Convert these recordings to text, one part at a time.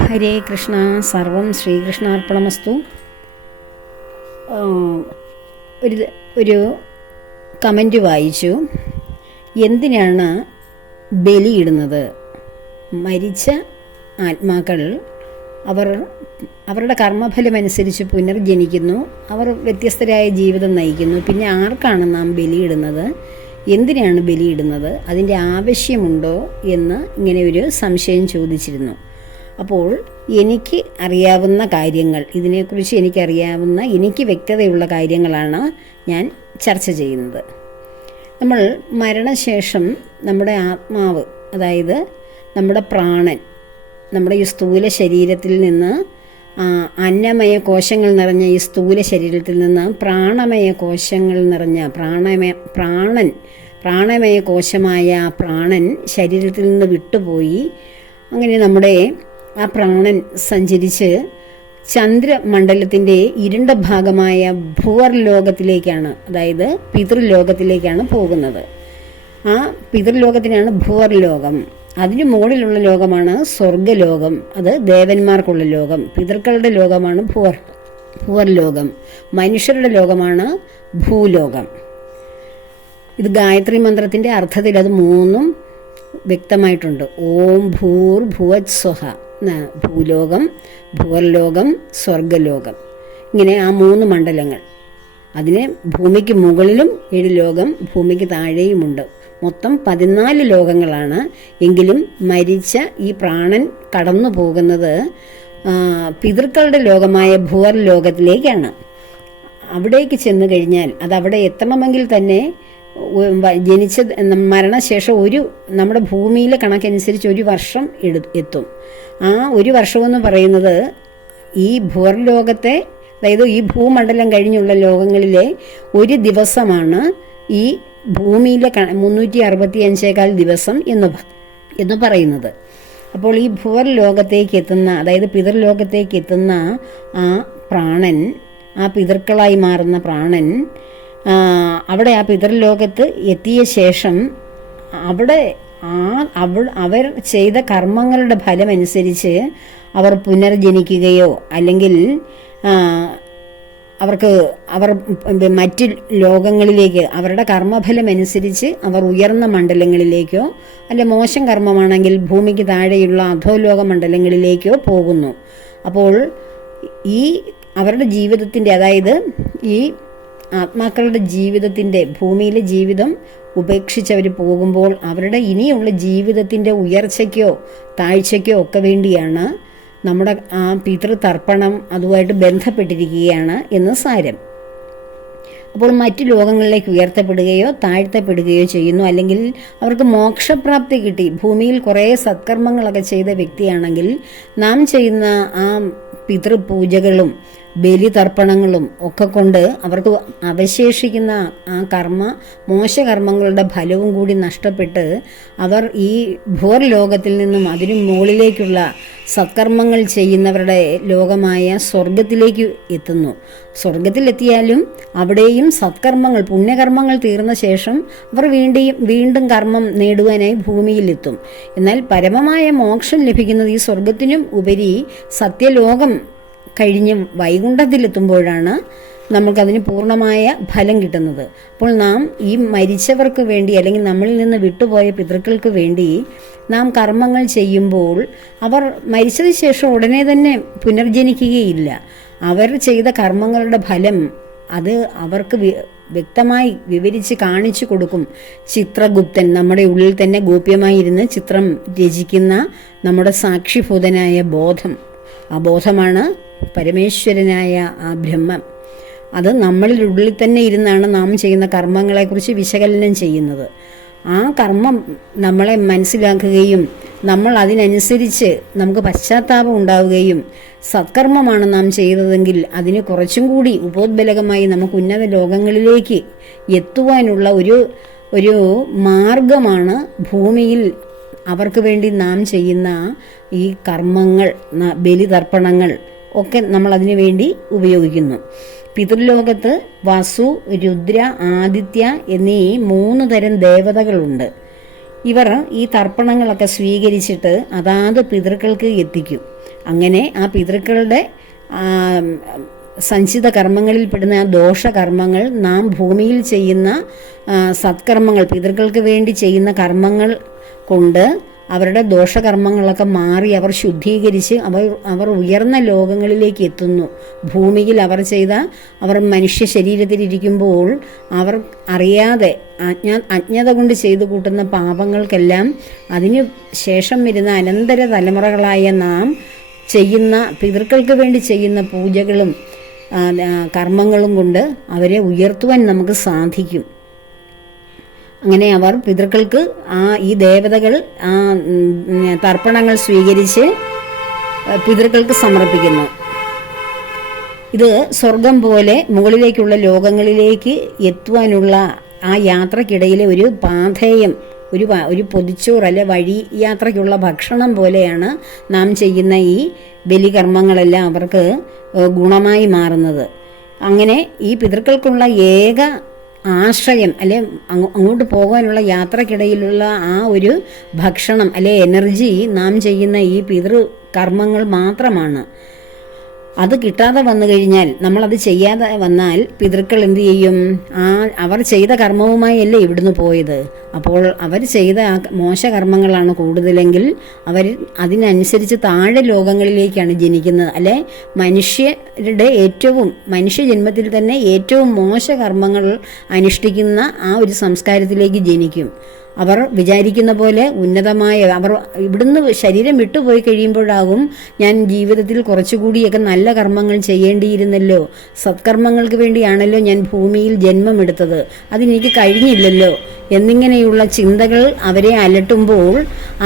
ഹരേ കൃഷ്ണ. സർവം ശ്രീകൃഷ്ണാർപ്പണമസ്തു. ഒരു ഒരു കമൻറ്റ് വായിച്ചു. എന്തിനാണ് ബലിയിടുന്നത്? മരിച്ച ആത്മാക്കൾ അവരുടെ കർമ്മഫലമനുസരിച്ച് പുനർജനിക്കുന്നു. അവർ വ്യത്യസ്തരായ ജീവിതം നയിക്കുന്നു. പിന്നെ ആർക്കാണ് നാം ബലിയിടുന്നത്? എന്തിനാണ് ബലിയിടുന്നത്? അതിൻ്റെ ആവശ്യമുണ്ടോ എന്ന് ഇങ്ങനെ ഒരു സംശയം ചോദിച്ചിരുന്നു. അപ്പോൾ എനിക്ക് അറിയാവുന്ന കാര്യങ്ങൾ, ഇതിനെക്കുറിച്ച് എനിക്കറിയാവുന്ന, എനിക്ക് വ്യക്തതയുള്ള കാര്യങ്ങളാണ് ഞാൻ ചർച്ച ചെയ്യുന്നത്. നമ്മൾ മരണശേഷം നമ്മുടെ ആത്മാവ്, അതായത് നമ്മുടെ പ്രാണൻ, നമ്മുടെ ഈ സ്ഥൂല ശരീരത്തിൽ നിന്ന്, അന്നമയ കോശങ്ങൾ നിറഞ്ഞ ഈ സ്ഥൂല ശരീരത്തിൽ നിന്ന് പ്രാണമയ കോശങ്ങൾ നിറഞ്ഞ പ്രാണമയ കോശമായ പ്രാണൻ ശരീരത്തിൽ നിന്ന് വിട്ടുപോയി. അങ്ങനെ നമ്മുടെ ആ പ്രാണൻ സഞ്ചരിച്ച് ചന്ദ്രമണ്ഡലത്തിൻ്റെ ഇരുണ്ട ഭാഗമായ ഭൂവർലോകത്തിലേക്കാണ്, അതായത് പിതൃലോകത്തിലേക്കാണ് പോകുന്നത്. ആ പിതൃലോകത്തിനാണ് ഭൂവർലോകം. അതിന് മുകളിലുള്ള ലോകമാണ് സ്വർഗലോകം. അത് ദേവന്മാർക്കുള്ള ലോകം. പിതൃക്കളുടെ ലോകമാണ് ഭൂവർലോകം. മനുഷ്യരുടെ ലോകമാണ് ഭൂലോകം. ഇത് ഗായത്രി മന്ത്രത്തിൻ്റെ അർത്ഥത്തിൽ അത് മൂന്നും വ്യക്തമായിട്ടുണ്ട്. ഓം ഭൂർ ഭുവത് സ്വഹ, ഭൂലോകം, ഭൂവർലോകം, സ്വർഗലോകം. ഇങ്ങനെ ആ 3 മണ്ഡലങ്ങൾ. അതിന് ഭൂമിക്ക് മുകളിലും 7 ലോകം, ഭൂമിക്ക് താഴെയുമുണ്ട്. മൊത്തം 14 ലോകങ്ങളാണ്. എങ്കിലും മരിച്ച ഈ പ്രാണൻ കടന്നു പോകുന്നത് പിതൃക്കളുടെ ലോകമായ ഭൂവർലോകത്തിലേക്കാണ്. അവിടേക്ക് ചെന്ന് കഴിഞ്ഞാൽ, അതവിടെ എത്തണമെങ്കിൽ തന്നെ മരണശേഷം നമ്മുടെ ഭൂമിയിലെ കണക്കനുസരിച്ച് 1 വർഷം എത്തും. ആ 1 വർഷമെന്ന് പറയുന്നത് ഈ ഭൂവർലോകത്തെ, അതായത് ഈ ഭൂമണ്ഡലം കഴിഞ്ഞുള്ള ലോകങ്ങളിലെ 1 ദിവസമാണ് ഈ ഭൂമിയിലെ 365 ദിവസം എന്ന് പറയുന്നത്. അപ്പോൾ ഈ ഭൂവർലോകത്തേക്ക് എത്തുന്ന, അതായത് പിതൃലോകത്തേക്ക് എത്തുന്ന ആ പ്രാണൻ, ആ പിതൃക്കളായി മാറുന്ന പ്രാണൻ, അവിടെ ആ പിതൃലോകത്ത് എത്തിയ ശേഷം അവിടെ അവർ ചെയ്ത കർമ്മങ്ങളുടെ ഫലമനുസരിച്ച് അവർ പുനർജനിക്കുകയോ അല്ലെങ്കിൽ അവർ മറ്റ് ലോകങ്ങളിലേക്ക്, അവരുടെ കർമ്മഫലമനുസരിച്ച് അവർ ഉയർന്ന മണ്ഡലങ്ങളിലേക്കോ, അല്ല മോശം കർമ്മമാണെങ്കിൽ ഭൂമിക്ക് താഴെയുള്ള അധോലോക മണ്ഡലങ്ങളിലേക്കോ പോകുന്നു. അപ്പോൾ ഈ അവരുടെ ജീവിതത്തിൻ്റെ, അതായത് ഈ ആത്മാക്കളുടെ ജീവിതത്തിൻ്റെ, ഭൂമിയിലെ ജീവിതം ഉപേക്ഷിച്ചവർ പോകുമ്പോൾ അവരുടെ ഇനിയുള്ള ജീവിതത്തിൻ്റെ ഉയർച്ചയ്ക്കോ താഴ്ചയ്ക്കോ ഒക്കെ വേണ്ടിയാണ് നമ്മുടെ ആ പിതൃതർപ്പണം അതുമായിട്ട് ബന്ധപ്പെട്ടിരിക്കുകയാണ് എന്ന് സാരം. അപ്പോൾ മറ്റു ലോകങ്ങളിലേക്ക് ഉയർത്തപ്പെടുകയോ താഴ്ത്തപ്പെടുകയോ ചെയ്യുന്നു. അല്ലെങ്കിൽ അവർക്ക് മോക്ഷപ്രാപ്തി കിട്ടി, ഭൂമിയിൽ കുറേ സത്കർമ്മങ്ങളൊക്കെ ചെയ്ത വ്യക്തിയാണെങ്കിൽ നാം ചെയ്യുന്ന ആ പിതൃപൂജകളും ബലിതർപ്പണങ്ങളും ഒക്കെ കൊണ്ട് അവർക്ക് അവശേഷിക്കുന്ന ആ മോശകർമ്മങ്ങളുടെ ഫലവും കൂടി നഷ്ടപ്പെട്ട് അവർ ഈ ഭൂർലോകത്തിൽ നിന്നും അതിനു മുകളിലേക്കുള്ള സത്കർമ്മങ്ങൾ ചെയ്യുന്നവരുടെ ലോകമായ സ്വർഗത്തിലേക്ക് എത്തുന്നു. സ്വർഗത്തിലെത്തിയാലും അവിടെയും സത്കർമ്മങ്ങൾ, പുണ്യകർമ്മങ്ങൾ തീർന്ന ശേഷം അവർ വീണ്ടും കർമ്മം നേടുവാനായി ഭൂമിയിലെത്തും. എന്നാൽ പരമമായ മോക്ഷം ലഭിക്കുന്നത് ഈ സ്വർഗത്തിനും ഉപരി സത്യലോകം കഴിഞ്ഞ് വൈകുണ്ഠത്തിലെത്തുമ്പോഴാണ് നമുക്കതിന് പൂർണ്ണമായ ഫലം കിട്ടുന്നത്. അപ്പോൾ നാം ഈ മരിച്ചവർക്ക് വേണ്ടി, അല്ലെങ്കിൽ നമ്മളിൽ നിന്ന് വിട്ടുപോയ പിതൃക്കൾക്ക് വേണ്ടി നാം കർമ്മങ്ങൾ ചെയ്യുമ്പോൾ അവർ മരിച്ചതിന് ശേഷം ഉടനെ തന്നെ പുനർജനിക്കുകയില്ല. അവർ ചെയ്ത കർമ്മങ്ങളുടെ ഫലം അത് അവർക്ക് വ്യക്തമായി വിവരിച്ച് കാണിച്ചു കൊടുക്കും ചിത്രഗുപ്തൻ. നമ്മുടെ ഉള്ളിൽ തന്നെ ഗോപ്യമായിരുന്ന് ചിത്രം രചിക്കുന്ന നമ്മുടെ സാക്ഷിഭൂതനായ ബോധം. ആ ബോധമാണ് പരമേശ്വരനായ ആ ബ്രഹ്മം. അത് നമ്മളിൽ ഉള്ളിൽ തന്നെ ഇരുന്നാണ് നാം ചെയ്യുന്ന കർമ്മങ്ങളെക്കുറിച്ച് വിശകലനം ചെയ്യുന്നത്. ആ കർമ്മം നമ്മളെ മനസ്സിലാക്കുകയും നമ്മൾ അതിനനുസരിച്ച് നമുക്ക് പശ്ചാത്താപം ഉണ്ടാവുകയും സത്കർമ്മമാണ് നാം ചെയ്തതെങ്കിൽ അതിന് കുറച്ചും കൂടി ഉപോദ്ബലകമായി നമുക്ക് ഉന്നത ലോകങ്ങളിലേക്ക് എത്തുവാനുള്ള ഒരു മാർഗമാണ് ഭൂമിയിൽ അവർക്ക് വേണ്ടി നാം ചെയ്യുന്ന ഈ കർമ്മങ്ങൾ, ബലിതർപ്പണങ്ങൾ ഒക്കെ നമ്മൾ അതിനു വേണ്ടി ഉപയോഗിക്കുന്നു. പിതൃലോകത്ത് വസു, രുദ്ര, ആദിത്യ എന്നീ 3 തരം ദേവതകളുണ്ട്. ഇവർ ഈ തർപ്പണങ്ങളൊക്കെ സ്വീകരിച്ചിട്ട് അതാത് പിതൃക്കൾക്ക് എത്തിക്കും. അങ്ങനെ ആ പിതൃക്കളുടെ സഞ്ചിത കർമ്മങ്ങളിൽപ്പെടുന്ന ആ ദോഷകർമ്മങ്ങൾ നാം ഭൂമിയിൽ ചെയ്യുന്ന സത്കർമ്മങ്ങൾ, പിതൃക്കൾക്ക് വേണ്ടി ചെയ്യുന്ന കർമ്മങ്ങൾ കൊണ്ട് അവരുടെ ദോഷകർമ്മങ്ങളൊക്കെ മാറി അവർ ശുദ്ധീകരിച്ച് അവർ ഉയർന്ന ലോകങ്ങളിലേക്ക് എത്തുന്നു. ഭൂമിയിൽ അവർ മനുഷ്യ ശരീരത്തിലിരിക്കുമ്പോൾ അവർ അറിയാതെ അജ്ഞത കൊണ്ട് ചെയ്തു കൂട്ടുന്ന പാപങ്ങൾക്കെല്ലാം അതിനു ശേഷം വരുന്ന അനന്തര തലമുറകളായ നാം ചെയ്യുന്ന പിതൃക്കൾക്ക് വേണ്ടി ചെയ്യുന്ന പൂജകളും കർമ്മങ്ങളും കൊണ്ട് അവരെ ഉയർത്തുവാൻ നമുക്ക് സാധിക്കും. അങ്ങനെ അവർ പിതൃക്കൾക്ക് ഈ ദേവതകൾ തർപ്പണങ്ങൾ സ്വീകരിച്ച് പിതൃക്കൾക്ക് സമർപ്പിക്കുന്നു. ഇത് സ്വർഗം പോലെ മുകളിലേക്കുള്ള ലോകങ്ങളിലേക്ക് എത്തുവാനുള്ള ആ യാത്രക്കിടയിലെ ഒരു പാഥേയം, ഒരു പൊതിച്ചോറ് അല്ലെ വഴി യാത്രയ്ക്കുള്ള ഭക്ഷണം പോലെയാണ് നാം ചെയ്യുന്ന ഈ ബലികർമ്മങ്ങളെല്ലാം അവർക്ക് ഗുണമായി മാറുന്നത്. അങ്ങനെ ഈ പിതൃക്കൾക്കുള്ള ഏക ആശ്രയം അല്ലെ അങ്ങോട്ട് പോകാനുള്ള യാത്രക്കിടയിലുള്ള ആ ഒരു ഭക്ഷണം അല്ലെ എനർജി നാം ചെയ്യുന്ന ഈ പിതൃകർമ്മങ്ങൾ മാത്രമാണ്. അത് കിട്ടാതെ വന്നു കഴിഞ്ഞാൽ, നമ്മളത് ചെയ്യാതെ വന്നാൽ പിതൃക്കൾ എന്തു ചെയ്യും? അവർ ചെയ്ത കർമ്മവുമായി അല്ലേ ഇവിടുന്ന് പോയത്. അപ്പോൾ അവർ ചെയ്ത മോശകർമ്മങ്ങളാണ് കൂടുതലെങ്കിൽ അവർ അതിനനുസരിച്ച് താഴെ ലോകങ്ങളിലേക്കാണ് ജനിക്കുന്നത്. അല്ലെ മനുഷ്യജന്മത്തിൽ തന്നെ ഏറ്റവും മോശകർമ്മങ്ങൾ അനുഷ്ഠിക്കുന്ന ആ ഒരു സംസ്കാരത്തിലേക്ക് ജനിക്കും. അവർ വിചാരിക്കുന്ന പോലെ ഉന്നതമായ ഇവിടുന്ന് ശരീരം വിട്ടുപോയി കഴിയുമ്പോഴാകും ഞാൻ ജീവിതത്തിൽ കുറച്ചുകൂടിയൊക്കെ നല്ല കർമ്മങ്ങൾ ചെയ്യേണ്ടിയിരുന്നല്ലോ, സത്കർമ്മങ്ങൾക്ക് വേണ്ടിയാണല്ലോ ഞാൻ ഭൂമിയിൽ ജന്മമെടുത്തത്, അതെനിക്ക് കഴിഞ്ഞില്ലല്ലോ എന്നിങ്ങനെയുള്ള ചിന്തകൾ അവരെ അലട്ടുമ്പോൾ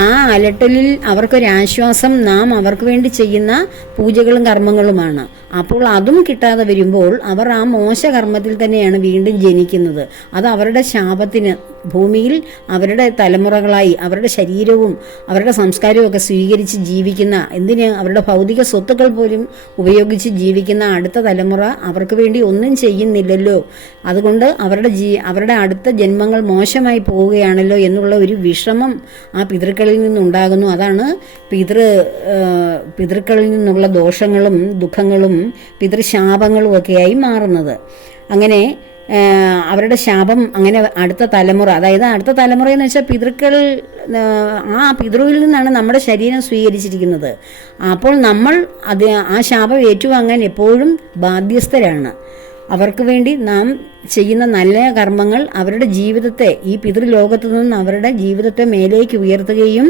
ആ അലട്ടലിൽ അവർക്കൊരാശ്വാസം നാം അവർക്ക് വേണ്ടി ചെയ്യുന്ന പൂജകളും കർമ്മങ്ങളുമാണ്. അപ്പോൾ അതും കിട്ടാതെ വരുമ്പോൾ അവർ ആ മോശകർമ്മത്തിൽ തന്നെയാണ് വീണ്ടും ജനിക്കുന്നത്. അത് അവരുടെ ശാപത്തിന് ഭൂമിയിൽ അവരുടെ തലമുറകളായി അവരുടെ ശരീരവും അവരുടെ സംസ്കാരവും ഒക്കെ സ്വീകരിച്ച് ജീവിക്കുന്ന, അവരുടെ ഭൗതിക സ്വത്തുക്കൾ പോലും ഉപയോഗിച്ച് ജീവിക്കുന്ന അടുത്ത തലമുറ അവർക്ക് വേണ്ടി ഒന്നും ചെയ്യുന്നില്ലല്ലോ, അതുകൊണ്ട് അവരുടെ അടുത്ത ജന്മങ്ങൾ മോശമായി പോവുകയാണല്ലോ എന്നുള്ള ഒരു വിഷമം ആ പിതൃക്കളിൽ നിന്നുണ്ടാകുന്നു. അതാണ് പിതൃക്കളിൽ നിന്നുള്ള ദോഷങ്ങളും ദുഃഖങ്ങളും പിതൃശാപങ്ങളും ഒക്കെയായി മാറുന്നത്. അങ്ങനെ അവരുടെ ശാപം അങ്ങനെ അടുത്ത തലമുറ, അതായത് അടുത്ത തലമുറ എന്ന് വെച്ചാൽ പിതൃക്കൾ, ആ പിതൃവിൽ നിന്നാണ് നമ്മുടെ ശരീരം സ്വീകരിച്ചിരിക്കുന്നത്. അപ്പോൾ നമ്മൾ ആ ശാപം ഏറ്റുവാങ്ങാൻ എപ്പോഴും ബാധ്യസ്ഥരാണ്. അവർക്ക് വേണ്ടി നാം ചെയ്യുന്ന നല്ല കർമ്മങ്ങൾ അവരുടെ ജീവിതത്തെ, ഈ പിതൃലോകത്തു നിന്ന് അവരുടെ ജീവിതത്തെ മേലേക്ക് ഉയർത്തുകയും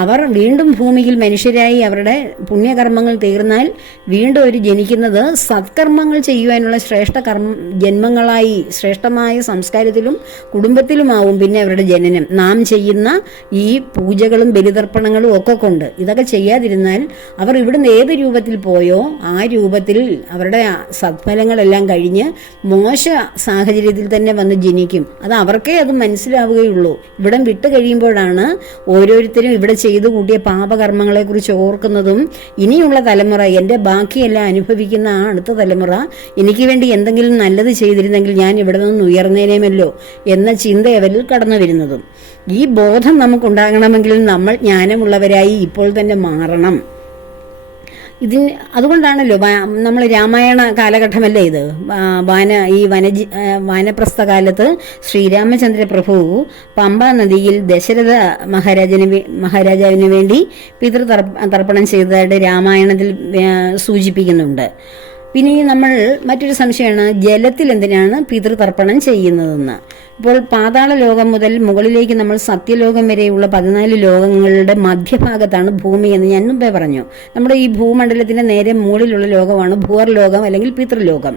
അവർ വീണ്ടും ഭൂമിയിൽ മനുഷ്യരായി അവരുടെ പുണ്യകർമ്മങ്ങൾ തീർന്നാൽ വീണ്ടും അവർ ജനിക്കുന്നത് സത്കർമ്മങ്ങൾ ചെയ്യുവാനുള്ള ജന്മങ്ങളായി ശ്രേഷ്ഠമായ സംസ്കാരത്തിലും കുടുംബത്തിലുമാവും പിന്നെ അവരുടെ ജനനം. നാം ചെയ്യുന്ന ഈ പൂജകളും ബലിതർപ്പണങ്ങളും ഒക്കെ കൊണ്ട് ഇതൊക്കെ ചെയ്യാതിരുന്നാൽ അവർ ഇവിടുന്ന് ഏത് രൂപത്തിൽ പോയോ ആ രൂപത്തിൽ അവരുടെ സത്ഫലങ്ങളെല്ലാം കഴിഞ്ഞ് മോശ സാഹചര്യത്തിൽ തന്നെ വന്ന് ജനിക്കും. അത് അവർക്കേ അത് മനസ്സിലാവുകയുള്ളൂ. ഇവിടം വിട്ട് കഴിയുമ്പോഴാണ് ഓരോരുത്തരും ഇവിടെ ചെയ്തു കൂട്ടിയ പാപകർമ്മങ്ങളെക്കുറിച്ച് ഓർക്കുന്നതും ഇനിയുള്ള തലമുറ, എൻ്റെ ബാക്കിയെല്ലാം അനുഭവിക്കുന്ന ആ അടുത്ത തലമുറ എനിക്ക് വേണ്ടി എന്തെങ്കിലും നല്ലത് ചെയ്തിരുന്നെങ്കിൽ ഞാൻ ഇവിടെ നിന്ന് ഉയർന്നേനേമല്ലോ എന്ന ചിന്ത അവരിൽ കടന്നു വരുന്നതും. ഈ ബോധം നമുക്കുണ്ടാകണമെങ്കിൽ നമ്മൾ ജ്ഞാനമുള്ളവരായി ഇപ്പോൾ തന്നെ മാറണം. അതുകൊണ്ടാണല്ലോ നമ്മൾ രാമായണ കാലഘട്ടമല്ലേ ഇത്. വാനപ്രസ്ഥ കാലത്ത് ശ്രീരാമചന്ദ്ര പ്രഭു പമ്പാ നദിയിൽ ദശരഥ മഹാരാജാവിന് വേണ്ടി പിതൃതർപ്പണം ചെയ്തതായിട്ട് രാമായണത്തിൽ സൂചിപ്പിക്കുന്നുണ്ട്. പിന്നെ നമ്മൾ മറ്റൊരു സംശയമാണ്, ജലത്തിൽ എന്തിനാണ് പിതൃതർപ്പണം ചെയ്യുന്നതെന്ന്. ഇപ്പോൾ പാതാള ലോകം മുതൽ മുകളിലേക്ക് നമ്മൾ സത്യലോകം വരെയുള്ള 14 ലോകങ്ങളുടെ മധ്യഭാഗത്താണ് ഭൂമി എന്ന് ഞാൻ മുമ്പേ പറഞ്ഞു. നമ്മുടെ ഈ ഭൂമണ്ഡലത്തിന്റെ നേരെ മുകളിലുള്ള ലോകമാണ് ഭൂവർലോകം അല്ലെങ്കിൽ പിതൃലോകം.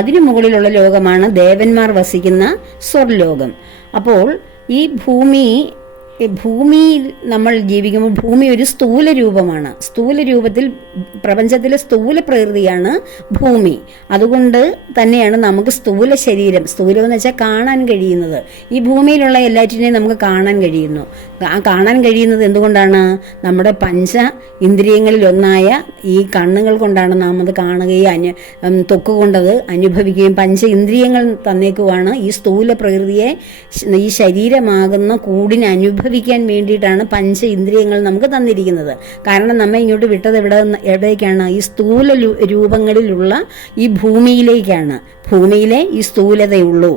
അതിനു മുകളിലുള്ള ലോകമാണ് ദേവന്മാർ വസിക്കുന്ന സ്വർലോകം. അപ്പോൾ ഈ ഭൂമിയിൽ നമ്മൾ ജീവിക്കുമ്പോൾ ഭൂമി ഒരു സ്ഥൂല രൂപമാണ്. സ്ഥൂല രൂപത്തിൽ പ്രപഞ്ചത്തിലെ സ്ഥൂല പ്രകൃതിയാണ് ഭൂമി. അതുകൊണ്ട് തന്നെയാണ് നമുക്ക് സ്ഥൂല ശരീരം, സ്ഥൂലം എന്ന് വെച്ചാൽ കാണാൻ കഴിയുന്നത്. ഈ ഭൂമിയിലുള്ള എല്ലാറ്റിനെയും നമുക്ക് കാണാൻ കഴിയുന്നു. കാണാൻ കഴിയുന്നത് എന്തുകൊണ്ടാണ്? നമ്മുടെ പഞ്ച ഇന്ദ്രിയങ്ങളിലൊന്നായ ഈ കണ്ണുകൾ കൊണ്ടാണ് നാം അത് കാണുകയും തൊക്കുകൊണ്ടത് അനുഭവിക്കുകയും പഞ്ച ഇന്ദ്രിയങ്ങൾ തന്നേക്കുവാണ് ഈ സ്ഥൂല പ്രകൃതിയെ, ഈ ശരീരമാകുന്ന കൂടിനെ അനുഭവിക്കാൻ വേണ്ടിയിട്ടാണ് പഞ്ച ഇന്ദ്രിയങ്ങൾ നമുക്ക് തന്നിരിക്കുന്നത്. കാരണം നമ്മെ ഇങ്ങോട്ട് വിട്ടത് എവിടേക്കാണ്? ഈ സ്ഥൂല രൂപങ്ങളിലുള്ള ഈ ഭൂമിയിലേക്കാണ്. ഭൂമിയിലെ ഈ സ്ഥൂലതയുള്ളൂ.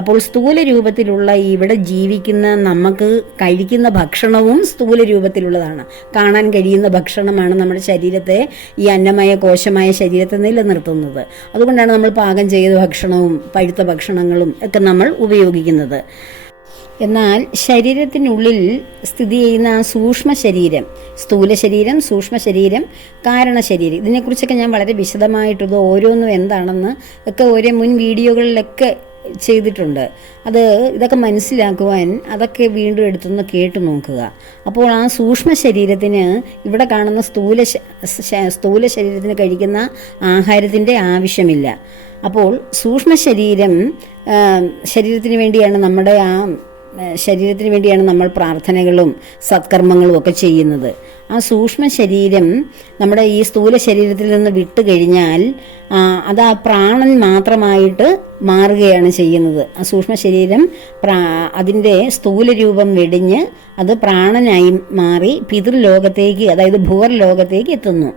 അപ്പോൾ സ്ഥൂല രൂപത്തിലുള്ള ഇവിടെ ജീവിക്കുന്ന നമുക്ക് കഴിക്കുന്ന ഭക്ഷണവും സ്ഥൂല രൂപത്തിലുള്ളതാണ്. കാണാൻ കഴിയുന്ന ഭക്ഷണമാണ് നമ്മുടെ ശരീരത്തെ, ഈ അന്നമയ കോശമായ ശരീരത്തെ നിലനിർത്തുന്നത്. അതുകൊണ്ടാണ് നമ്മൾ പാകം ചെയ്ത ഭക്ഷണവും പഴുത്ത ഭക്ഷണങ്ങളും ഒക്കെ നമ്മൾ ഉപയോഗിക്കുന്നത്. എന്നാൽ ശരീരത്തിനുള്ളിൽ സ്ഥിതി ചെയ്യുന്ന ആ സൂക്ഷ്മ ശരീരം, സ്ഥൂല ശരീരം, സൂക്ഷ്മ ശരീരം, കാരണ ശരീരം, ഇതിനെക്കുറിച്ചൊക്കെ ഞാൻ വളരെ വിശദമായിട്ടത് ഓരോന്നും എന്താണെന്ന് ഒക്കെ ഓരോ മുൻ വീഡിയോകളിലൊക്കെ ചെയ്തിട്ടുണ്ട്. ഇതൊക്കെ മനസ്സിലാക്കുവാൻ അതൊക്കെ വീണ്ടും എടുത്തൊന്ന് കേട്ടു നോക്കുക. അപ്പോൾ ആ സൂക്ഷ്മ ശരീരത്തിന് ഇവിടെ കാണുന്ന സ്ഥൂല ശരീരത്തിന് കഴിക്കുന്ന ആഹാരത്തിൻ്റെ ആവശ്യമില്ല. അപ്പോൾ സൂക്ഷ്മ ശരീരത്തിന് വേണ്ടിയാണ് ശരീരത്തിന് വേണ്ടിയാണ് നമ്മൾ പ്രാർത്ഥനകളും സത്കർമ്മങ്ങളും ഒക്കെ ചെയ്യുന്നത്. ആ സൂക്ഷ്മ ശരീരം നമ്മുടെ ഈ സ്ഥൂല ശരീരത്തിൽ നിന്ന് വിട്ടുകഴിഞ്ഞാൽ അത് ആ പ്രാണൻ മാത്രമായിട്ട് മാറുകയാണ് ചെയ്യുന്നത്. ആ സൂക്ഷ്മ ശരീരം അതിൻ്റെ സ്ഥൂല രൂപം വെടിഞ്ഞ് അത് പ്രാണനായി മാറി പിതൃലോകത്തേക്ക്, അതായത് ഭൂവർലോകത്തേക്ക് എത്തുന്നു.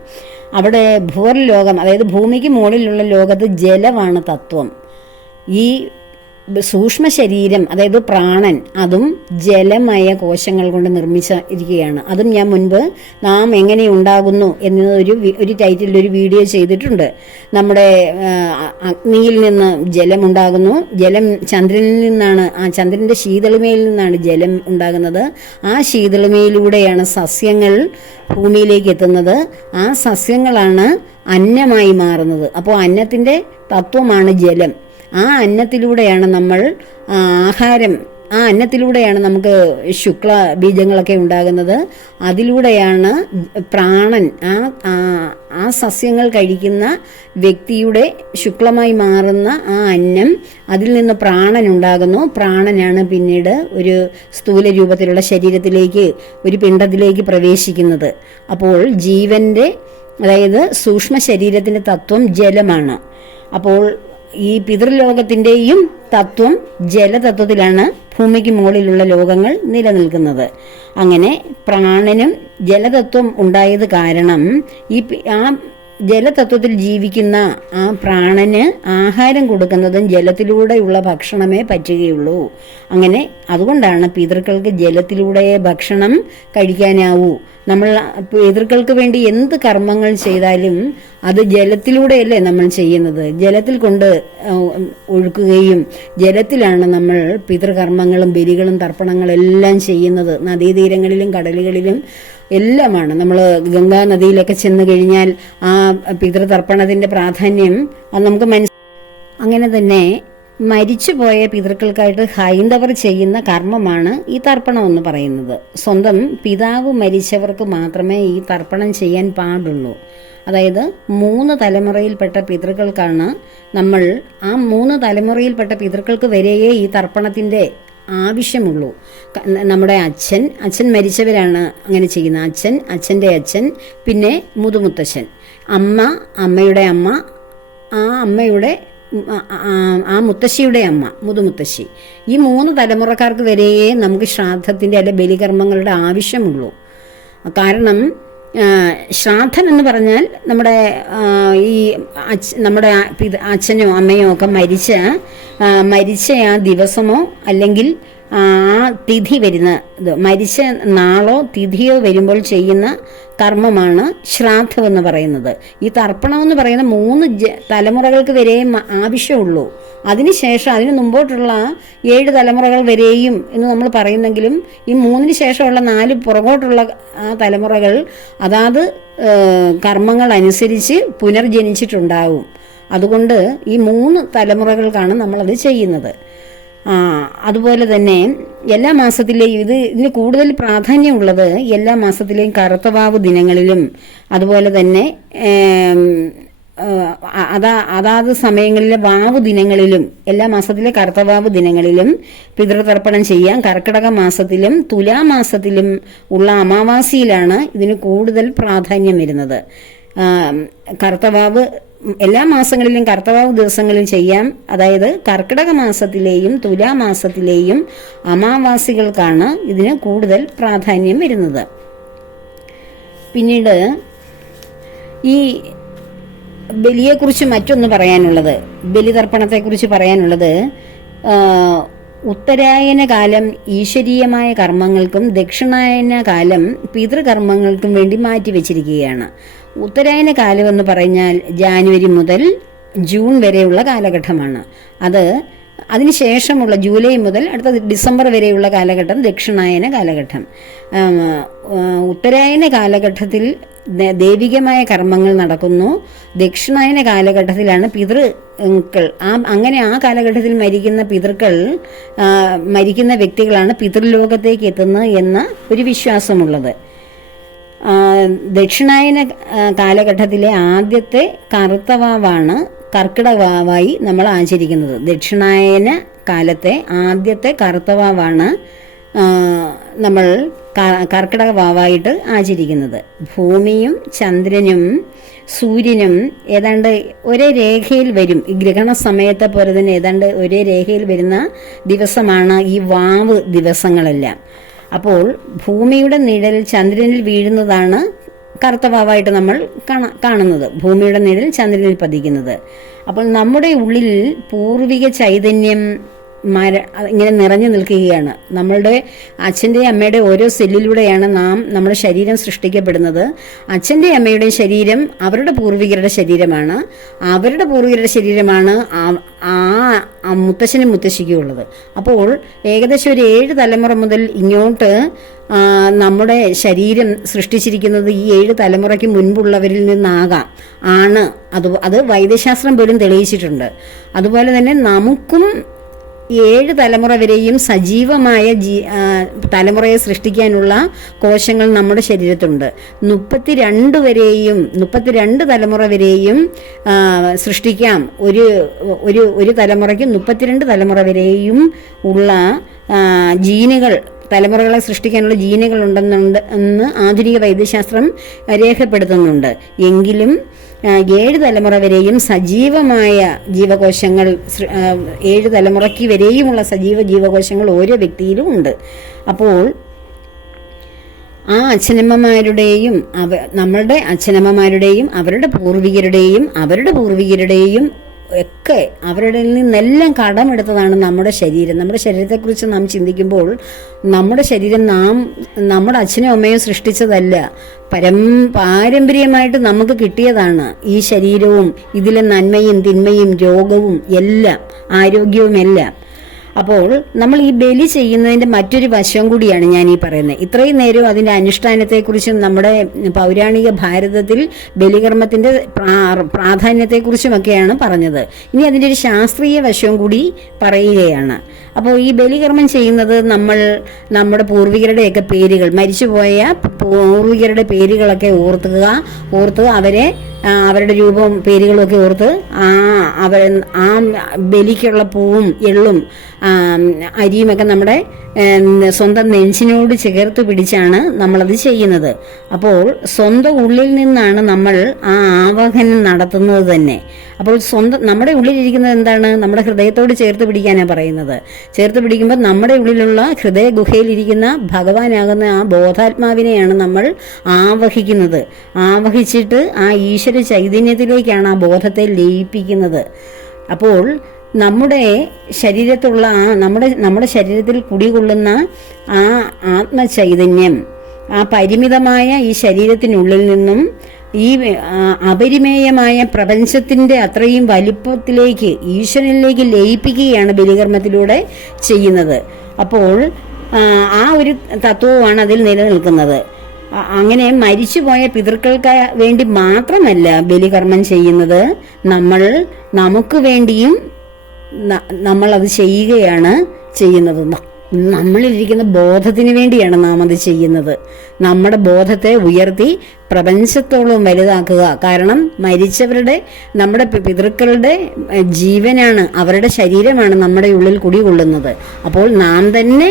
അവിടെ ഭൂവർലോകം, അതായത് ഭൂമിക്ക് മുകളിലുള്ള ലോകത്ത് ജലമാണ് തത്വം. ഈ സൂക്ഷ്മ ശരീരം, അതായത് പ്രാണൻ, അതും ജലമയ കോശങ്ങൾ കൊണ്ട് നിർമ്മിച്ചിരിക്കുകയാണ്. അതും ഞാൻ മുൻപ് നാം എങ്ങനെ ഉണ്ടാകുന്നു എന്ന ഒരു ടൈറ്റിൽ ഒരു വീഡിയോ ചെയ്തിട്ടുണ്ട്. നമ്മുടെ അഗ്നിയിൽ നിന്ന് ജലം ഉണ്ടാകുന്നു. ജലം ചന്ദ്രനിൽ നിന്നാണ്, ആ ചന്ദ്രന്റെ ശീതളിമയിൽ നിന്നാണ് ജലം ഉണ്ടാകുന്നത്. ആ ശീതളിമയിലൂടെയാണ് സസ്യങ്ങൾ ഭൂമിയിലേക്ക് എത്തുന്നത്. ആ സസ്യങ്ങളാണ് അന്നമായി മാറുന്നത്. അപ്പോൾ അന്നത്തിന്റെ തത്വമാണ് ജലം. ആ അന്നത്തിലൂടെയാണ് നമ്മൾ ആഹാരം, ആ അന്നത്തിലൂടെയാണ് നമുക്ക് ശുക്ല ബീജങ്ങളൊക്കെ ഉണ്ടാകുന്നത്. അതിലൂടെയാണ് പ്രാണൻ, ആ സസ്യങ്ങൾ കഴിക്കുന്ന വ്യക്തിയുടെ ശുക്ലമായി മാറുന്ന ആ അന്നം, അതിൽ നിന്ന് പ്രാണൻ ഉണ്ടാകുന്നു. പ്രാണനാണ് പിന്നീട് ഒരു സ്ഥൂല രൂപത്തിലുള്ള ശരീരത്തിലേക്ക്, ഒരു പിണ്ഡത്തിലേക്ക് പ്രവേശിക്കുന്നത്. അപ്പോൾ ജീവന്റെ, അതായത് സൂക്ഷ്മ ശരീരത്തിന്റെ തത്വം ജലമാണ്. അപ്പോൾ ഈ പിതൃലോകത്തിൻ്റെയും തത്വം ജലതത്വത്തിലാണ് ഭൂമിക്ക് മുകളിലുള്ള ലോകങ്ങൾ നിലനിൽക്കുന്നത്. അങ്ങനെ പ്രാണനും ജലതത്വം ഉണ്ടായത് കാരണം ആ ജലതത്വത്തിൽ ജീവിക്കുന്ന ആ പ്രാണന് ആഹാരം കൊടുക്കുന്നതും ജലത്തിലൂടെയുള്ള ഭക്ഷണമേ പറ്റുകയുള്ളൂ. അങ്ങനെ അതുകൊണ്ടാണ് പിതൃക്കൾക്ക് ജലത്തിലൂടെ ഭക്ഷണം കഴിക്കാനാവൂ. നമ്മൾ പിതൃക്കൾക്ക് വേണ്ടി എന്ത് കർമ്മങ്ങൾ ചെയ്താലും അത് ജലത്തിലൂടെയല്ലേ നമ്മൾ ചെയ്യുന്നത്. ജലത്തിൽ കൊണ്ട് ഒഴുക്കുകയും ജലത്തിലാണ് നമ്മൾ പിതൃകർമ്മങ്ങളും ബലികളും തർപ്പണങ്ങളെല്ലാം ചെയ്യുന്നത്. നദീതീരങ്ങളിലും കടലുകളിലും എല്ലാമാണ്. നമ്മൾ ഗംഗാ നദിയിലൊക്കെ ചെന്ന് കഴിഞ്ഞാൽ ആ പിതൃതർപ്പണത്തിന്റെ പ്രാധാന്യം അത് നമുക്ക് അങ്ങനെ തന്നെ മരിച്ചുപോയ പിതൃക്കൾക്കായിട്ട് ഹൈന്ദവർ ചെയ്യുന്ന കർമ്മമാണ് ഈ തർപ്പണം എന്ന് പറയുന്നത്. സ്വന്തം പിതാവ് മരിച്ചവർക്ക് മാത്രമേ ഈ തർപ്പണം ചെയ്യാൻ പാടുള്ളൂ. അതായത് 3 തലമുറയിൽപ്പെട്ട പിതൃക്കൾക്കാണ് നമ്മൾ, ആ 3 തലമുറയിൽപ്പെട്ട പിതൃക്കൾക്ക് വരെയേ ഈ തർപ്പണത്തിൻ്റെ ആവശ്യമുള്ളൂ. നമ്മുടെ അച്ഛൻ മരിച്ചവരാണ് അങ്ങനെ ചെയ്യുന്നത്. അച്ഛൻ്റെ അച്ഛൻ, പിന്നെ മുതുമുത്തശ്ശൻ, അമ്മയുടെ അമ്മ, ആ അമ്മയുടെ ആ മുത്തശ്ശിയുടെ അമ്മ, മുതുമുത്തശ്ശി, ഈ 3 തലമുറക്കാർക്ക് വരെയേ നമുക്ക് ശ്രാദ്ധത്തിൻ്റെ അല്ലെ ബലികർമ്മങ്ങളുടെ ആവശ്യമുള്ളൂ. കാരണം ശ്രാദ്ധം എന്ന് പറഞ്ഞാൽ നമ്മുടെ നമ്മുടെ അച്ഛനോ അമ്മയോ ഒക്കെ മരിച്ച ആ ദിവസമോ അല്ലെങ്കിൽ ആ തിഥി വരുന്ന മരിച്ച നാളോ തിഥിയോ വരുമ്പോൾ ചെയ്യുന്ന കർമ്മമാണ് ശ്രാദ്ധം എന്ന് പറയുന്നത്. ഈ തർപ്പണം എന്ന് പറയുന്ന 3 തലമുറകൾക്ക് വരെയും ആവശ്യമുള്ളൂ. അതിനുശേഷം അതിന് മുമ്പോട്ടുള്ള 7 തലമുറകൾ വരെയും എന്ന് നമ്മൾ പറയുന്നെങ്കിലും ഈ 3 ശേഷമുള്ള 4 പുറകോട്ടുള്ള ആ തലമുറകൾ അതാത് കർമ്മങ്ങൾ അനുസരിച്ച് പുനർജനിച്ചിട്ടുണ്ടാവും. അതുകൊണ്ട് ഈ 3 തലമുറകൾക്കാണ് നമ്മളത് ചെയ്യുന്നത്. അതുപോലെ തന്നെ എല്ലാ മാസത്തിലെയും ഇതിന് കൂടുതൽ പ്രാധാന്യമുള്ളത് എല്ലാ മാസത്തിലെയും കറുത്തവാവ് ദിനങ്ങളിലും അതുപോലെ തന്നെ അതാത് സമയങ്ങളിലെ വാവ് ദിനങ്ങളിലും, എല്ലാ മാസത്തിലെ കറുത്തവാവ് ദിനങ്ങളിലും പിതൃതർപ്പണം ചെയ്യാം. കർക്കിടക മാസത്തിലും തുലാമാസത്തിലും ഉള്ള അമാവാസിയിലാണ് ഇതിന് കൂടുതൽ പ്രാധാന്യം വരുന്നത്. കറുത്തവാവ് എല്ലാ മാസങ്ങളിലും കർത്തവാവ് ദിവസങ്ങളിൽ ചെയ്യാം. അതായത് കർക്കിടക മാസത്തിലെയും തുലാമാസത്തിലെയും അമാവാസികൾക്കാണ് ഇതിന് കൂടുതൽ പ്രാധാന്യം വരുന്നത്. പിന്നീട് ഈ ബലിയെക്കുറിച്ച് മറ്റൊന്ന് പറയാനുള്ളത്, ബലിതർപ്പണത്തെക്കുറിച്ച് പറയാനുള്ളത്, ഉത്തരായന കാലം ഈശ്വരീയമായ കർമ്മങ്ങൾക്കും ദക്ഷിണായന കാലം പിതൃകർമ്മങ്ങൾക്കും വേണ്ടി മാറ്റിവെച്ചിരിക്കുകയാണ്. ഉത്തരായന കാലം എന്ന് പറഞ്ഞാൽ ജാനുവരി മുതൽ ജൂൺ വരെയുള്ള കാലഘട്ടമാണ്. അതിനുശേഷമുള്ള ജൂലൈ മുതൽ അടുത്ത ഡിസംബർ വരെയുള്ള കാലഘട്ടം ദക്ഷിണായന കാലഘട്ടം. ഉത്തരായന കാലഘട്ടത്തിൽ ദൈവികമായ കർമ്മങ്ങൾ നടക്കുന്നു. ദക്ഷിണായന കാലഘട്ടത്തിലാണ് പിതൃക്കൾ, അങ്ങനെ ആ കാലഘട്ടത്തിൽ മരിക്കുന്ന വ്യക്തികളാണ് പിതൃലോകത്തേക്ക് എത്തുന്നത് എന്ന ഒരു വിശ്വാസമുള്ളത്. ദക്ഷിണായന കാലഘട്ടത്തിലെ ആദ്യത്തെ കറുത്തവാവാണ് കർക്കിടകവാവായി നമ്മൾ ആചരിക്കുന്നത്. ദക്ഷിണായന കാലത്തെ ആദ്യത്തെ കറുത്തവാവാണ് നമ്മൾ കർക്കിടകവാവായിട്ട് ആചരിക്കുന്നത്. ഭൂമിയും ചന്ദ്രനും സൂര്യനും ഏതാണ്ട് ഒരേ രേഖയിൽ വരും. ഈ ഗ്രഹണ സമയത്തെ പോലെ തന്നെ ഏതാണ്ട് ഒരേ രേഖയിൽ വരുന്ന ദിവസമാണ് ഈ വാവ് ദിവസങ്ങളെല്ലാം. അപ്പോൾ ഭൂമിയുടെ നിഴൽ ചന്ദ്രനിൽ വീഴുന്നതാണ് കറുത്തവാവായിട്ട് നമ്മൾ കാണുന്നത്. ഭൂമിയുടെ നിഴൽ ചന്ദ്രനിൽ പതിക്കുന്നത്. അപ്പോൾ നമ്മുടെ ഉള്ളിൽ പൂർവിക ചൈതന്യം ഇങ്ങനെ നിറഞ്ഞു നിൽക്കുകയാണ്. നമ്മളുടെ അച്ഛൻ്റെയും അമ്മയുടെ ഓരോ സെല്ലിലൂടെയാണ് നമ്മുടെ ശരീരം സൃഷ്ടിക്കപ്പെടുന്നത്. അച്ഛൻ്റെ അമ്മയുടെ ശരീരം അവരുടെ പൂർവികരുടെ ശരീരമാണ്. അവരുടെ പൂർവികരുടെ ശരീരമാണ് ആ മുത്തശ്ശനും മുത്തശ്ശിക്കും ഉള്ളത്. അപ്പോൾ ഏകദേശം ഒരു 7 തലമുറ മുതൽ ഇങ്ങോട്ട് നമ്മുടെ ശരീരം സൃഷ്ടിച്ചിരിക്കുന്നത് ഈ 7 തലമുറയ്ക്ക് മുൻപുള്ളവരിൽ നിന്നാകാം അത് വൈദ്യശാസ്ത്രം പോലും തെളിയിച്ചിട്ടുണ്ട്. അതുപോലെ തന്നെ നമുക്കും 7 തലമുറ വരെയും സജീവമായ തലമുറയെ സൃഷ്ടിക്കാനുള്ള കോശങ്ങൾ നമ്മുടെ ശരീരത്തുണ്ട്. 32 തലമുറ വരെയും സൃഷ്ടിക്കാം. ഒരു തലമുറയ്ക്ക് 32 തലമുറ വരെയും ഉള്ള ജീനുകൾ, തലമുറകളെ സൃഷ്ടിക്കാനുള്ള ജീനുകൾ എന്ന് ആധുനിക വൈദ്യശാസ്ത്രം രേഖപ്പെടുത്തുന്നുണ്ട്. എങ്കിലും 7 തലമുറ വരെയും സജീവമായ ജീവകോശങ്ങൾ, 7 തലമുറയ്ക്ക് വരെയുമുള്ള സജീവ ജീവകോശങ്ങൾ ഓരോ വ്യക്തിയിലും ഉണ്ട്. അപ്പോൾ ആ അച്ഛനമ്മമാരുടെയും നമ്മളുടെ അച്ഛനമ്മമാരുടെയും അവരുടെ പൂർവികരുടെയും ഒക്കെ അവരുടെ നിന്നെല്ലാം കടമെടുത്തതാണ് നമ്മുടെ ശരീരം. നമ്മുടെ ശരീരത്തെക്കുറിച്ച് നാം ചിന്തിക്കുമ്പോൾ നമ്മുടെ ശരീരം നമ്മുടെ അച്ഛനും അമ്മയും സൃഷ്ടിച്ചതല്ല, പാരമ്പര്യമായിട്ട് നമുക്ക് കിട്ടിയതാണ് ഈ ശരീരവും, ഇതിലെ നന്മയും തിന്മയും രോഗവും എല്ലാം, ആരോഗ്യവും എല്ലാം. അപ്പോൾ നമ്മൾ ഈ ബലി ചെയ്യുന്നതിൻ്റെ മറ്റൊരു വശം കൂടിയാണ് ഞാൻ ഈ പറയുന്നത്. ഇത്രയും നേരം അതിൻ്റെ അനുഷ്ഠാനത്തെക്കുറിച്ചും നമ്മുടെ പൗരാണിക ഭാരതത്തിൽ ബലികർമ്മത്തിൻ്റെ പ്രാധാന്യത്തെക്കുറിച്ചുമൊക്കെയാണ് പറഞ്ഞത്. ഇനി അതിൻ്റെ ഒരു ശാസ്ത്രീയ വശവും കൂടി പറയുകയാണ്. അപ്പോൾ ഈ ബലികർമ്മം ചെയ്യുന്നത് നമ്മുടെ പൂർവികരുടെയൊക്കെ പേരുകൾ, മരിച്ചുപോയ പൂർവികരുടെ പേരുകളൊക്കെ ഓർത്ത് അവരുടെ രൂപവും പേരുകളൊക്കെ ഓർത്ത് ആ ബലിക്കുള്ള പൂവും എള്ളും അരിയുമൊക്കെ നമ്മുടെ സ്വന്തം നെഞ്ചിനോട് ചേർത്ത് പിടിച്ചാണ് നമ്മളത് ചെയ്യുന്നത്. അപ്പോൾ സ്വന്തം ഉള്ളിൽ നിന്നാണ് നമ്മൾ ആ ആവാഹനം നടത്തുന്നത് തന്നെ. അപ്പോൾ നമ്മുടെ ഉള്ളിലിരിക്കുന്നത് എന്താണ്? നമ്മുടെ ഹൃദയത്തോട് ചേർത്ത് പിടിക്കാനാണ് പറയുന്നത്. ചേർത്ത് പിടിക്കുമ്പോൾ നമ്മുടെ ഉള്ളിലുള്ള ഹൃദയ ഗുഹയിലിരിക്കുന്ന ഭഗവാനാകുന്ന ആ ബോധാത്മാവിനെയാണ് നമ്മൾ ആവഹിക്കുന്നത്. ആവഹിച്ചിട്ട് ആ ഈശ്വര ചൈതന്യത്തിലേക്കാണ് ആ ബോധത്തെ ലയിപ്പിക്കുന്നത്. അപ്പോൾ നമ്മുടെ ശരീരത്തുള്ള നമ്മുടെ ശരീരത്തിൽ കുടികൊള്ളുന്ന ആ ആത്മചൈതന്യം ആ പരിമിതമായ ഈ ശരീരത്തിനുള്ളിൽ നിന്നും ഈ അപരിമേയമായ പ്രപഞ്ചത്തിൻ്റെ അത്രയും വലിപ്പത്തിലേക്ക്, ഈശ്വരനിലേക്ക് ലയിപ്പിക്കുകയാണ് ബലികർമ്മത്തിലൂടെ ചെയ്യുന്നത്. അപ്പോൾ ആ ഒരു തത്വമാണ് അതിൽ നിലനിൽക്കുന്നത്. അങ്ങനെ മരിച്ചുപോയ പിതൃക്കൾക്ക് വേണ്ടി മാത്രമല്ല ബലികർമ്മം ചെയ്യുന്നത്, നമുക്ക് വേണ്ടിയും നമ്മളത് ചെയ്യുകയാണ് ചെയ്യുന്നത്. നമ്മളിരിക്കുന്ന ബോധത്തിന് വേണ്ടിയാണ് നാം അത് ചെയ്യുന്നത്. നമ്മുടെ ബോധത്തെ ഉയർത്തി പ്രപഞ്ചത്തോളം വലുതാക്കുക. കാരണം നമ്മുടെ പിതൃക്കളുടെ ജീവനാണ്, അവരുടെ ശരീരമാണ് നമ്മുടെ ഉള്ളിൽ കുടികൊള്ളുന്നത്. അപ്പോൾ നാം തന്നെ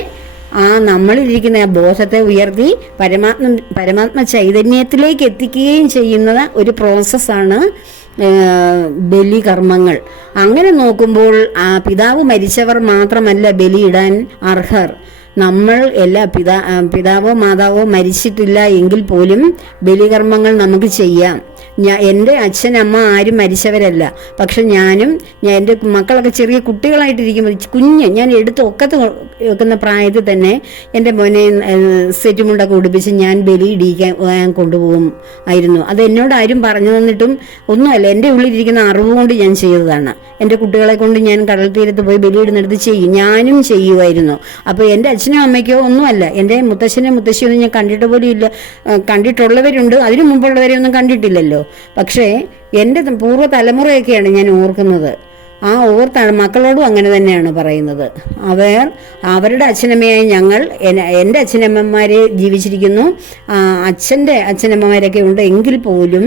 നമ്മളിരിക്കുന്ന ആ ബോധത്തെ ഉയർത്തി പരമാത്മ ചൈതന്യത്തിലേക്ക് എത്തിക്കുകയും ചെയ്യുന്ന ഒരു പ്രോസസ്സാണ് ബലികർമ്മങ്ങൾ. അങ്ങനെ നോക്കുമ്പോൾ പിതാവ് മരിച്ചവർ മാത്രമല്ല ബലിയിടാൻ അർഹർ. നമ്മൾ എല്ലാ പിതാവോ മാതാവോ മരിച്ചിട്ടില്ല എങ്കിൽ പോലും ബലികർമ്മങ്ങൾ നമുക്ക് ചെയ്യാം. എൻ്റെ അച്ഛൻ അമ്മ ആരും മരിച്ചവരല്ല. പക്ഷെ എൻ്റെ മക്കളൊക്കെ ചെറിയ കുട്ടികളായിട്ടിരിക്കുമ്പോൾ ഞാൻ എടുത്ത് ഒക്കത്ത് വെക്കുന്ന പ്രായത്തിൽ തന്നെ എൻ്റെ മോനെ സെറ്റുമുണ്ടൊക്കെ ഉടുപ്പിച്ച് ഞാൻ ബലി ഇടിക്കാൻ കൊണ്ടുപോകും ആയിരുന്നു. അത് എന്നോട് ആരും പറഞ്ഞു തന്നിട്ടും ഒന്നുമല്ല, എൻ്റെ ഉള്ളിലിരിക്കുന്ന അറിവ് കൊണ്ട് ഞാൻ ചെയ്തതാണ്. എൻ്റെ കുട്ടികളെ കൊണ്ട് ഞാൻ കടൽ തീരത്ത് പോയി ബലിയിടുന്നിടത്ത് ചെയ്യും, ഞാനും ചെയ്യുമായിരുന്നു. അപ്പോൾ എൻ്റെ അച്ഛനും അമ്മയ്ക്കോ ഒന്നുമല്ല, എൻ്റെ മുത്തശ്ശനെ മുത്തശ്ശിയൊന്നും ഞാൻ കണ്ടിട്ട് പോലും ഇല്ല. കണ്ടിട്ടുള്ളവരുണ്ട്, അതിനു മുമ്പുള്ളവരെ ഒന്നും കണ്ടിട്ടില്ലല്ലോ. പക്ഷേ എൻ്റെ പൂർവ്വ തലമുറയൊക്കെയാണ് ഞാൻ ഓർക്കുന്നത്. ആ മക്കളോടും അങ്ങനെ തന്നെയാണ് പറയുന്നത്. അവരുടെ അച്ഛനമ്മയായി എൻ്റെ അച്ഛനമ്മമാരെ ജീവിച്ചിരിക്കുന്നു, അച്ഛൻ്റെ അച്ഛനമ്മമാരൊക്കെ ഉണ്ട്. എങ്കിൽ പോലും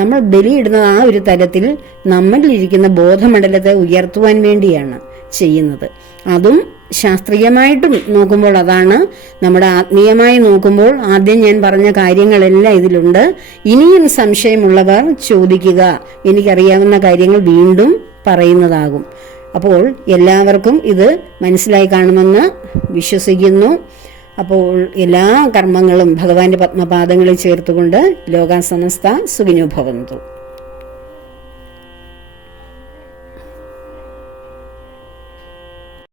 നമ്മൾ ബലിയിടുന്നത് ആ ഒരു തലത്തിൽ നമ്മളിലിരിക്കുന്ന ബോധമണ്ഡലത്തെ ഉയർത്തുവാൻ വേണ്ടിയാണ് ചെയ്യുന്നത്. അതും ശാസ്ത്രീയമായിട്ടും നോക്കുമ്പോൾ അതാണ്. നമ്മുടെ ആത്മീയമായി നോക്കുമ്പോൾ ആദ്യം ഞാൻ പറഞ്ഞ കാര്യങ്ങളെല്ലാം ഇതിലുണ്ട്. ഇനിയും സംശയമുള്ളവർ ചോദിക്കുക, എനിക്കറിയാവുന്ന കാര്യങ്ങൾ വീണ്ടും പറയുന്നതാകും. അപ്പോൾ എല്ലാവർക്കും ഇത് മനസ്സിലായി കാണുമെന്ന് വിശ്വസിക്കുന്നു. അപ്പോൾ എല്ലാ കർമ്മങ്ങളും ഭഗവാന്റെ പത്മപാദങ്ങളിൽ ചേർത്തുകൊണ്ട് ലോകാ സമസ്ത സുഖിനോ ഭവന്തു.